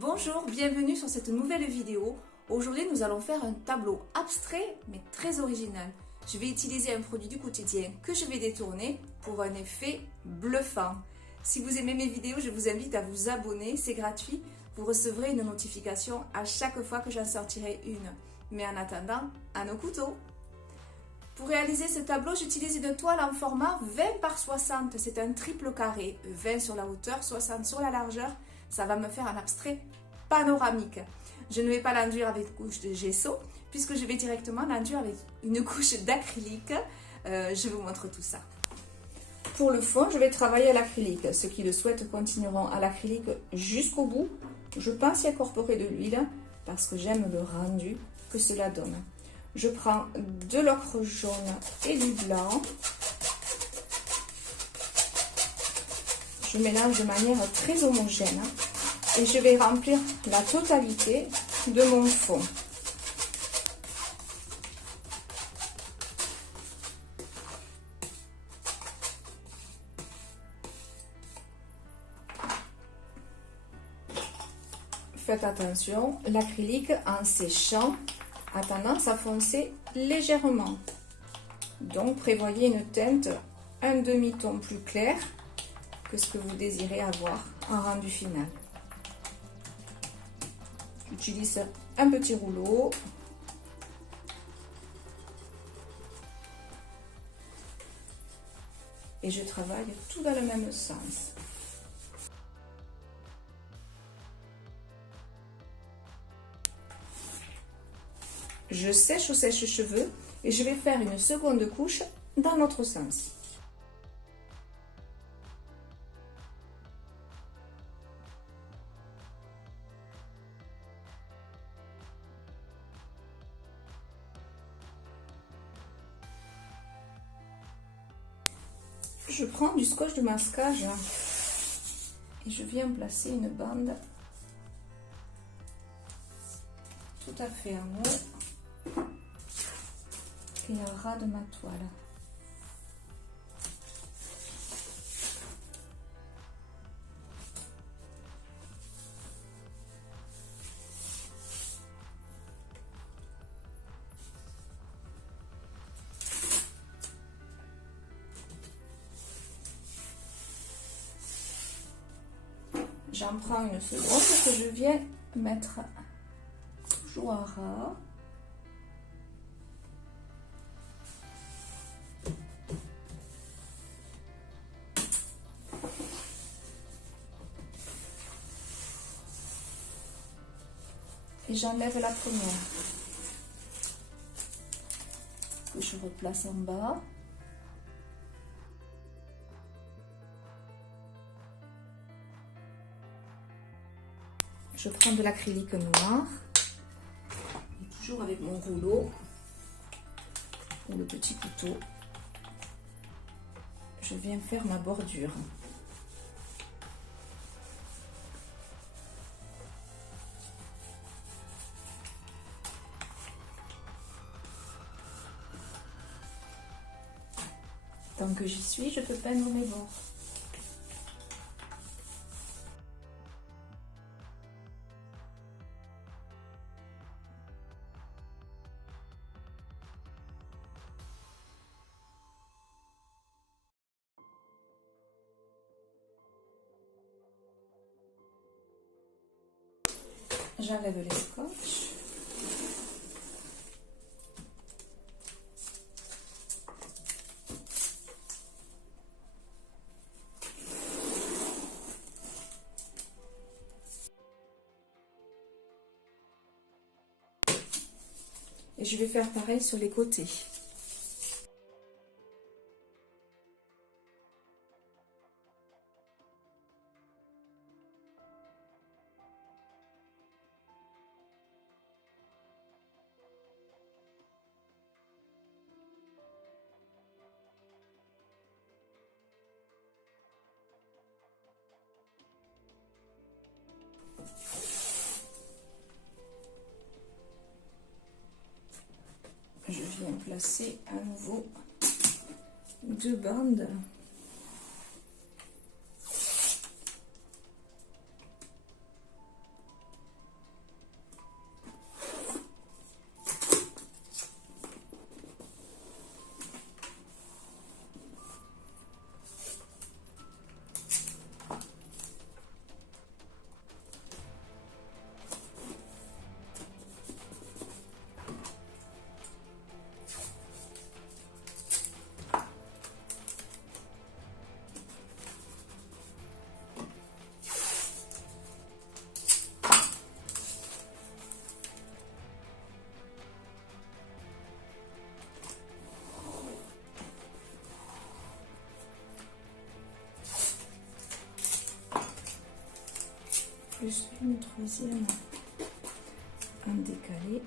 Bonjour, bienvenue sur cette nouvelle vidéo. Aujourd'hui, nous allons faire un tableau abstrait mais très original. Je vais utiliser un produit du quotidien que je vais détourner pour un effet bluffant. Si vous aimez mes vidéos, je vous invite à vous abonner, c'est gratuit. Vous recevrez une notification à chaque fois que j'en sortirai une. Mais en attendant, à nos couteaux. Pour réaliser ce tableau, j'utilise une toile en format 20 par 60. C'est un triple carré, 20 sur la hauteur, 60 sur la largeur. Ça va me faire un abstrait panoramique. Je ne vais pas l'enduire avec une couche de gesso, puisque je vais directement l'enduire avec une couche d'acrylique. Je vous montre tout ça. Pour le fond, je vais travailler à l'acrylique. Ceux qui le souhaitent continueront à l'acrylique jusqu'au bout. Je pense y incorporer de l'huile, parce que j'aime le rendu que cela donne. Je prends de l'ocre jaune et du blanc. Je mélange de manière très homogène et je vais remplir la totalité de mon fond. Faites attention, l'acrylique en séchant a tendance à foncer légèrement. Donc prévoyez une teinte un demi-ton plus clair que ce que vous désirez avoir en rendu final. J'utilise un petit rouleau. Et je travaille tout dans le même sens. Je sèche au sèche-cheveux et je vais faire une seconde couche dans l'autre sens. Je prends du scotch de masquage et je viens placer une bande tout à fait en haut et à ras de ma toile. J'en prends une seconde que je viens mettre toujours à ras. Et j'enlève la première que je replace en bas. Je prends de l'acrylique noir, et toujours avec mon rouleau ou le petit couteau, je viens faire ma bordure. Tant que j'y suis, je peux peindre mes bords. J'enlève les scotch. Et je vais faire pareil sur les côtés. Je viens placer à nouveau deux bandes. plus une troisième en décalé.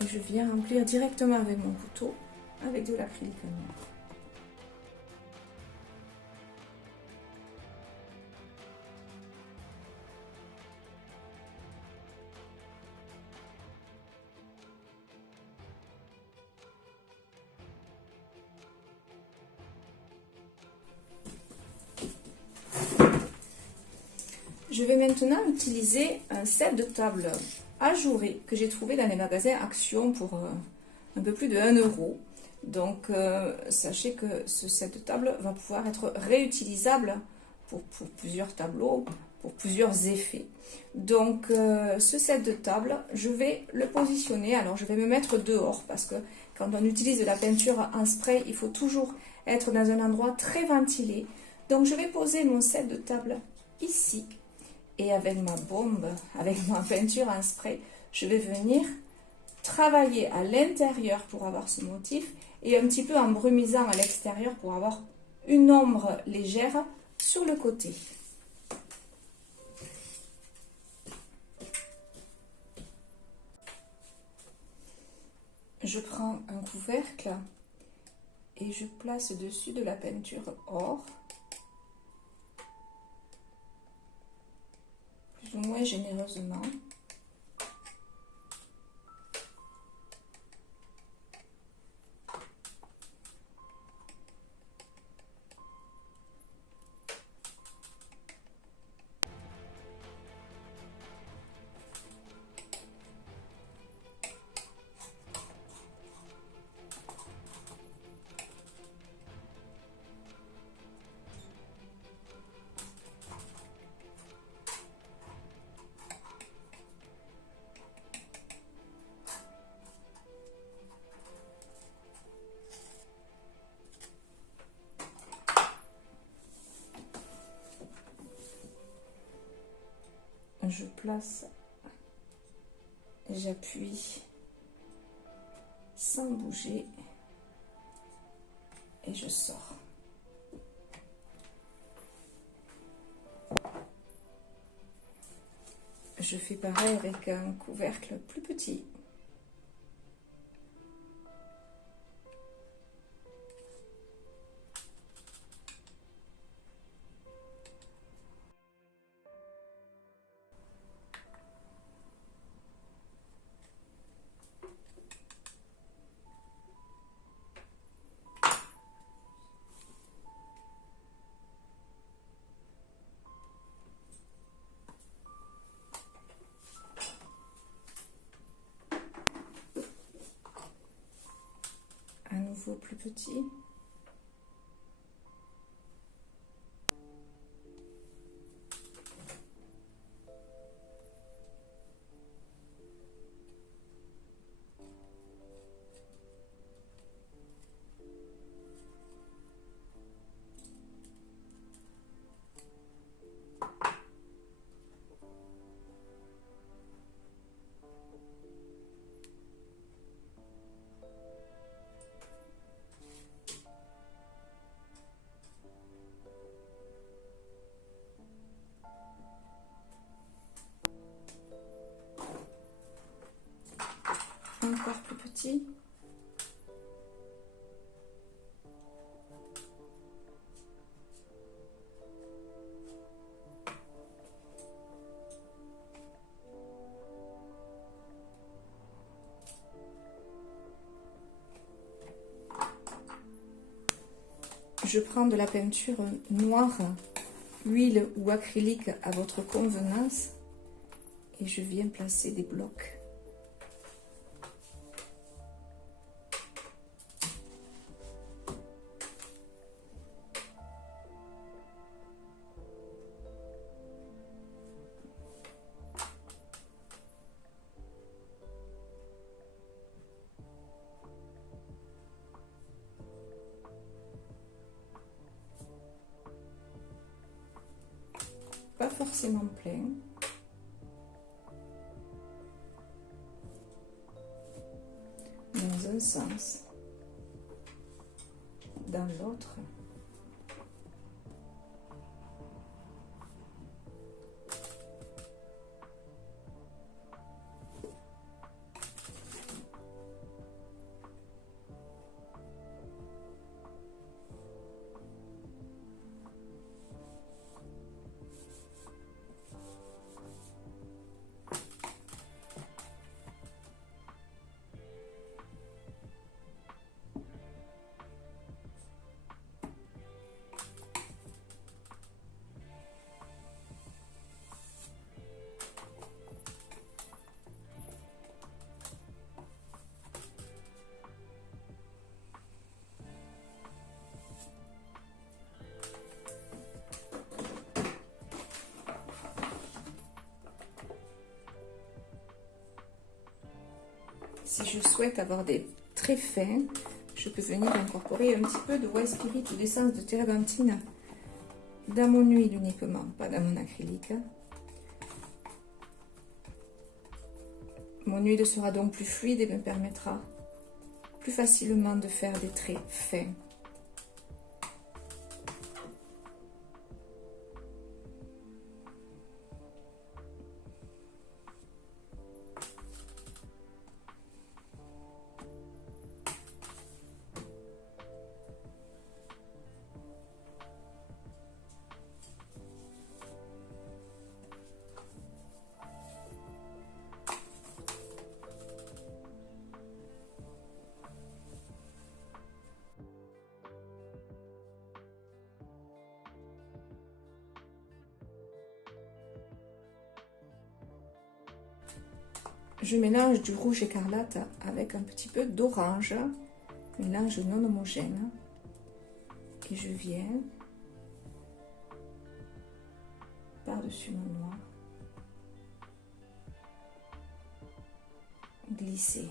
Et je viens remplir directement avec mon couteau avec de l'acrylique noir. Je vais maintenant utiliser un set de table ajouré que j'ai trouvé dans les magasins Action pour un peu plus de 1 euro. Donc sachez que ce set de table va pouvoir être réutilisable pour plusieurs tableaux, pour plusieurs effets. Donc ce set de table, je vais le positionner. Alors je vais me mettre dehors parce que quand on utilise de la peinture en spray, il faut toujours être dans un endroit très ventilé. Donc je vais poser mon set de table ici. Et avec ma bombe, avec ma peinture en spray, je vais venir travailler à l'intérieur pour avoir ce motif et un petit peu en brumisant à l'extérieur pour avoir une ombre légère sur le côté. Je prends un couvercle et je place dessus de la peinture or. Plus ou moins généreusement. Je place, j'appuie sans bouger et je sors. Je fais pareil avec un couvercle plus petit. À nouveau plus petit. Encore plus petit. Je prends de la peinture noire, huile ou acrylique à votre convenance et je viens placer des blocs. Pas forcément plein. Dans un sens, dans l'autre. Si je souhaite avoir des traits fins, je peux venir incorporer un petit peu de White Spirit ou d'essence de térébenthine dans mon huile uniquement, pas dans mon acrylique. Mon huile sera donc plus fluide et me permettra plus facilement de faire des traits fins. Je mélange du rouge écarlate avec un petit peu d'orange, mélange non homogène, et je viens par-dessus mon noir glisser.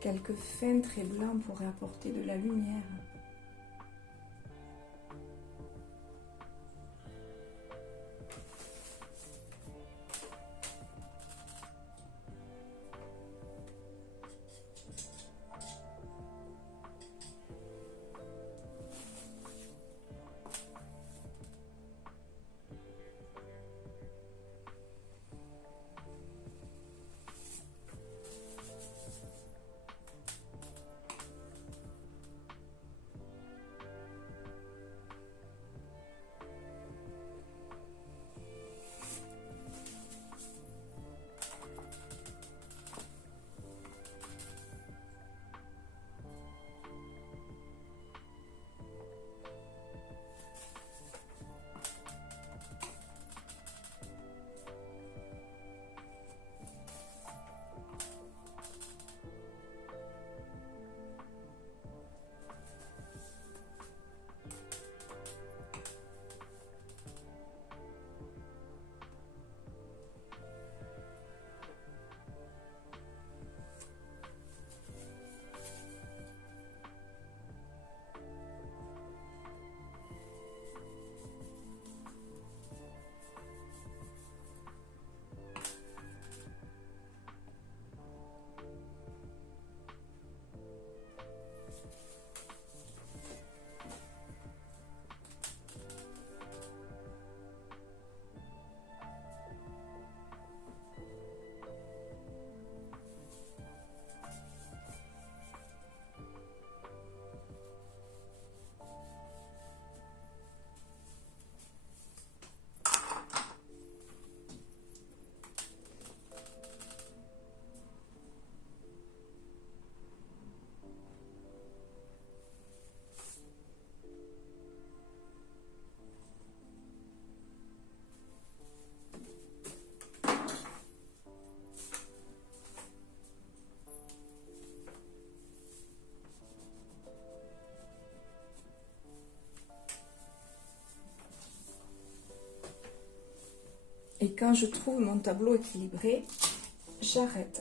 Quelques fins traits blancs pourraient apporter de la lumière. Et quand je trouve mon tableau équilibré, j'arrête.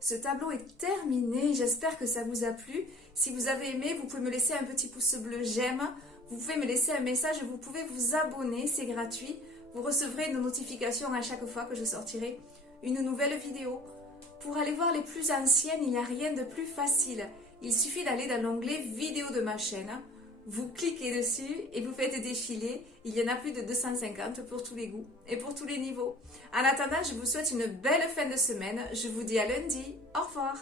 Ce tableau est terminé, j'espère que ça vous a plu. Si vous avez aimé, vous pouvez me laisser un petit pouce bleu j'aime. Vous pouvez me laisser un message et vous pouvez vous abonner, c'est gratuit. Vous recevrez une notification à chaque fois que je sortirai une nouvelle vidéo. Pour aller voir les plus anciennes, il n'y a rien de plus facile. Il suffit d'aller dans l'onglet vidéo de ma chaîne. Vous cliquez dessus et vous faites défiler. Il y en a plus de 250 pour tous les goûts et pour tous les niveaux. En attendant, je vous souhaite une belle fin de semaine. Je vous dis à lundi. Au revoir.